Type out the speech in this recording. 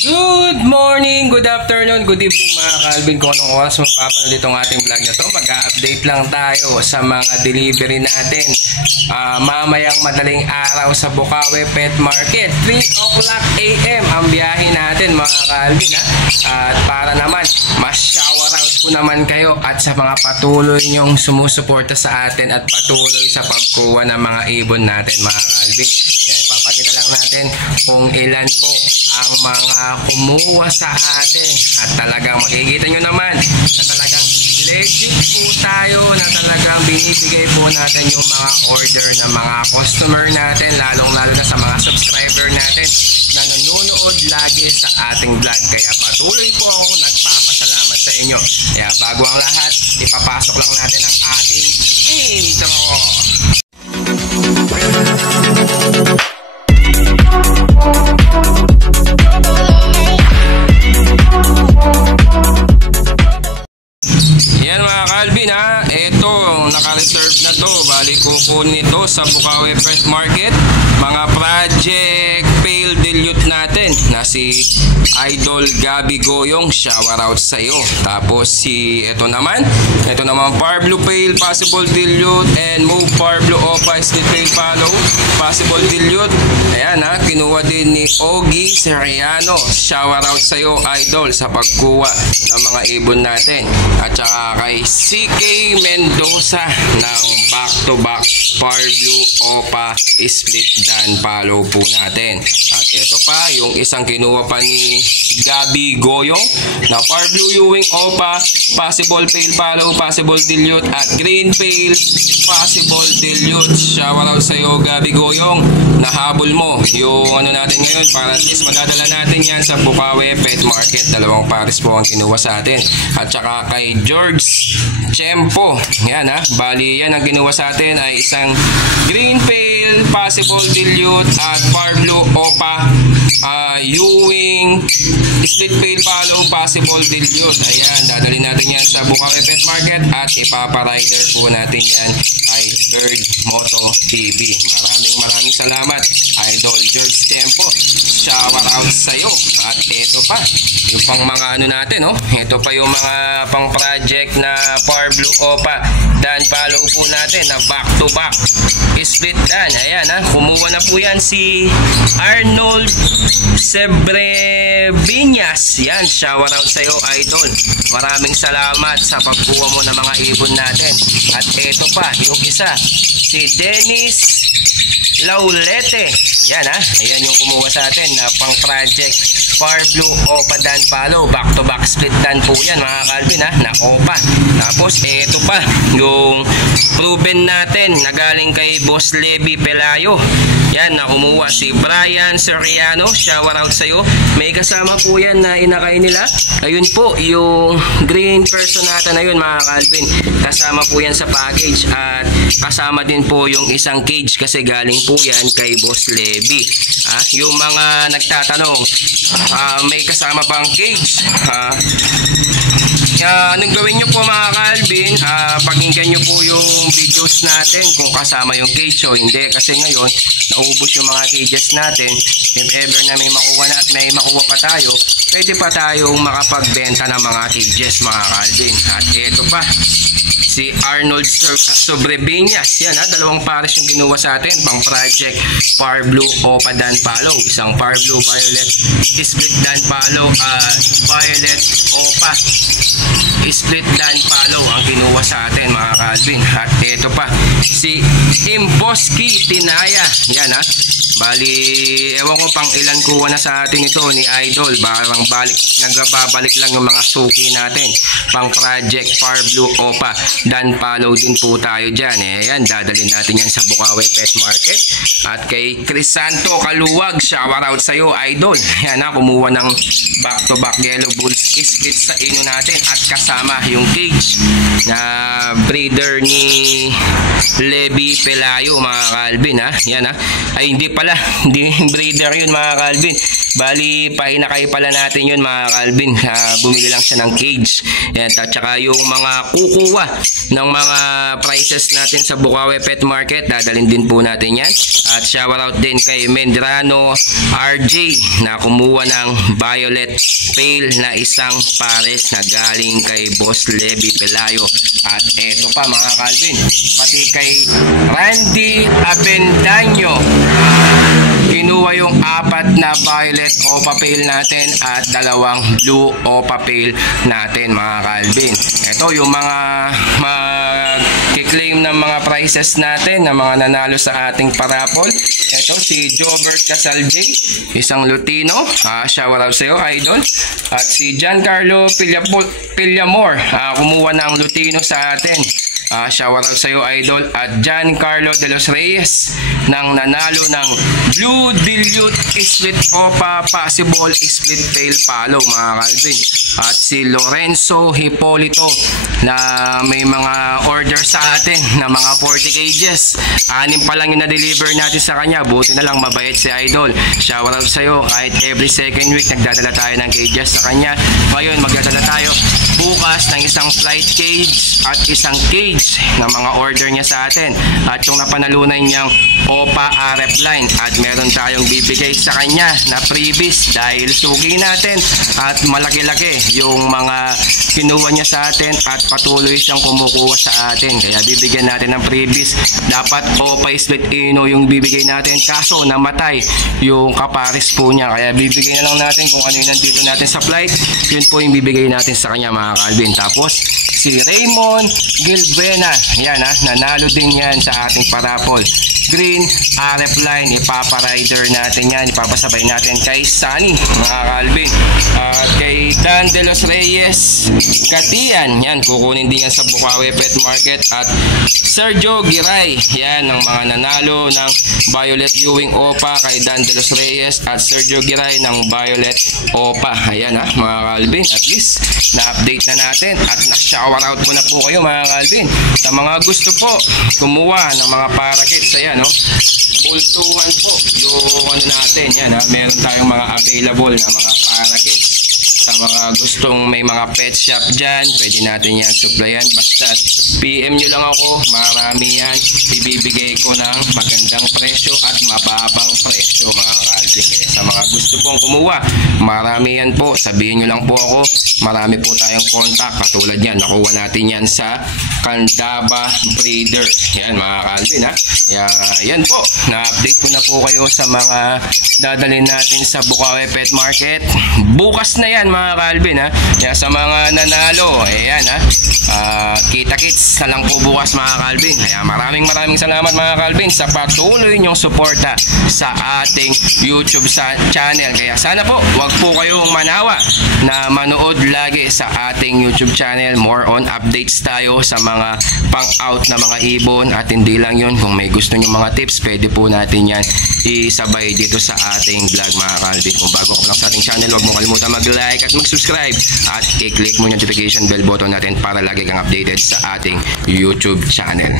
Good morning, good afternoon, good evening mga Calvin. Kung anong oras mapapanood itong ating vlog na to, mag-update lang tayo sa mga delivery natin mamayang madaling araw sa Bukawi Pet Market. 3 o'clock AM ang biyahe natin mga Calvin, ha? At para naman mas-shower out ko naman kayo at sa mga patuloy nyong sumusuporta sa atin at patuloy sa pagkuha ng mga ibon natin mga Calvin. Kaya papakita lang natin kung ilan po ang mga kumuha sa atin at talagang makikita nyo naman na talagang legit po tayo, na talagang binibigay po natin yung mga order ng mga customer natin, lalong lalo na sa mga subscriber natin na nanonood lagi sa ating vlog. Kaya patuloy po akong nagpapasalamat sa inyo. Kaya bago ang lahat, ipapasok lang natin ang ating intro. Yan mga Calvin, ha, ito naka-reserve na to, bali kukunin ito sa Bukawi Pet Market. Mga project pale dilute natin na si Idol Gabby Goyong, shower out sa iyo. Tapos ito naman Parblo Pale possible dilute and move Parblo Opa split pale follow possible dilute. Ayan, ha, kinuha din ni Ogie Seriano, shower out sa iyo Idol sa pagkuha ng mga ibon natin. At saka kay CK Mendoza ng back-to-back Parblo Opa split dan follow po natin. At ito pa yung isang kinuha pa ni Gabby Goyong na Parblo Ewing Opa possible pale follow possible dilute at green pale possible dilute. Shower out sa iyo Gabby Goyong, nahabol mo yung ano natin ngayon para at least madadala natin yan sa Bukawi Pet Market. Dalawang pares po ang kinuha sa atin. At saka kay George Chempo, yan, ha, bali yan ang kinuha sa atin ay isang green pale possible dilute at Parblo Opa Ewing split pale follow possible dilute. Ayan, dadalhin natin yan sa Bukawi Pet Market at ipaparider po natin yan kay Bird Moto TV. Maraming salamat Idol George Tempo, shower out sa iyo. At ito pa yung pang mga ano natin, oh. Ito pa yung mga pang project na Parblo Opa dan follow po natin na back to back split dan. Ayan, ha, kumuha na po yan si Arnold Sebreviñas. Yan, shower out sa iyo Idol. Maraming salamat sa pagkuha mo ng mga ibon natin. At ito pa yung isa, si Dennis Laulete. Yan, ha, ayan yung kumuha sa atin na pang project Parblo Opa dan follow back to back split dan po yan mga Calvin, ha, na Opa. Tapos ito pa yung proven natin na galing kay Boss Levi Pelayo. Yan, na kumuha si Brian Seriano, shower out sa iyo. May kasama po yan na inakay nila. Ayun po yung green personata na yun mga Calvin, kasama po yan sa package. At kasama din po yung isang cage kasi galing po yan kay Boss Levi. Yung mga nagtatanong, may kasama bang cage? Anong gawin nyo po mga Calvin, pakinggan nyo po yung videos natin kung kasama yung cage o hindi, kasi ngayon naubos yung mga cages natin. If ever na may makuha pa tayo, pwede pa tayong makapagbenta ng mga cages mga Calvin. At ito pa si Arnold Sobreviñas. Yan, ha, dalawang pares yung kinuha sa atin pang project Parblo Opa dan follow, isang Parblo Violet split dan follow Violet Opa split dan follow ang kinuha sa atin mga Calvin. At ito pa si Imboski Tinaya. Yan, ha, bali ewan ko pang ilan kuha na sa atin ito ni Idol. Barang nagbabalik lang yung mga suki natin pang project Parblo Opa dan follow din po tayo dyan. Ayan, dadalhin natin yan sa Bukawi Pet Market. At kay Crisanto Kaluwag, shower out sa iyo Idol. Yan, ha, kumuha ng back to back Yellow Bulls split sa ino natin at kasama yung cage na breeder ni Levi Pelayo mga Calvin, ha. Yan, ha, ay hindi pala, hindi breeder yun mga Calvin. Bali, pahinakay pala natin yun mga Calvin. Bumili lang siya ng cage. Yan, at saka yung mga kukuha ng mga prices natin sa Bukawi Pet Market, dadalhin din po natin yan. At shoutout din kay Mendrano RJ na kumuha ng violet pale na isang pares na galing kay Boss Levi Pelayo. At eto pa mga Calvin, pati kay Randy Avendaño, kinuha yung 4 na violet Opa Pale natin at 2 blue Opa Pale natin mga Calvin. Ito yung mga mag-claim ng mga prizes natin na mga nanalo sa ating parapol. Ito si Jobert Casalje, isang Lutino, shoutout sa iyo idol. At si Giancarlo Pillamor, kumuha ng Lutino sa atin. Shoutout sa iyo idol. At Giancarlo de los Reyes nang nanalo ng Blue Dilute Split Opa Possible Split Pale Palo mga Calvin. At si Lorenzo Hipolito na may mga order sa atin na mga 40 cages. 6 pa lang yung na-deliver natin sa kanya. Buti na lang mabait si idol. Shoutout sa iyo. Kahit every second week nagdadala tayo ng cages sa kanya. Ngayon magdadala tayo bukas ng isang flight cage at isang cage na mga order niya sa atin. At yung napanalunan niyang Opa RF line. At meron tayong bibigay sa kanya na freebies dahil sugi natin at malaki-laki yung mga kinuha niya sa atin at patuloy siyang kumukuha sa atin. Kaya bibigyan natin ng freebies. Dapat Opa Split Ino yung bibigay natin, kaso namatay yung kapares po niya. Kaya bibigyan na lang natin kung ano yung nandito natin sa flight. Yun po yung bibigay natin sa kanya mga Calvin. Tapos si Raymond Gilbena, yan nanalo din yan sa ating parapol. Green RF line, ipaparider natin yan, ipapasabay natin kay Sunny mga Calvin. Kay Dan de los Reyes Katian, yan kukunin din yan sa Bukawi Pet Market. At Sergio Giray, yan ang mga nanalo ng Violet Ewing Opa kay Dan de los Reyes at Sergio Giray ng Violet Opa. Ayan mga Calvin, at least na-update na natin at na-shoutout ko na po kayo mga Calvin. Sa mga gusto po kumuha ng mga parakeets, ayan Pultuhan po yung ano natin, yan meron tayong mga available na mga parakeets. Sa mga gustong may mga pet shop dyan, pwede natin yan supplyan. Basta PM nyo lang ako, marami yan, ibibigay ko ng magandang presyo at mababang presyo mga Calvin. Sa mga gusto pong kumuha, marami yan po, sabihin nyo lang po ako. Marami po tayong contact, katulad yan, nakuha natin yan sa Candaba Breeder. Yan mga Calvin yan po, na-update ko na po kayo sa mga dadalhin natin sa Bukawi Pet Market. Bukas na yan mga Calvin yan, sa mga nanalo, ayan kita-kits na lang po bukas mga Calvin. Kaya maraming salamat mga Calvin sa patuloy nyong suporta sa ating YouTube channel. Kaya sana po, wag po kayong manawa na manood lagi sa ating YouTube channel. More on updates tayo sa mga pang-out na mga ibon. At hindi lang yun, kung may gusto nyo mga tips, pwede po natin yan isabay dito sa ating vlog mga Calvin. Kung bago ka lang sa ating channel, huwag mo kalimutan mag-like at mag-subscribe at i-click mo yung notification bell button natin para lagi kang updated sa ating YouTube channel.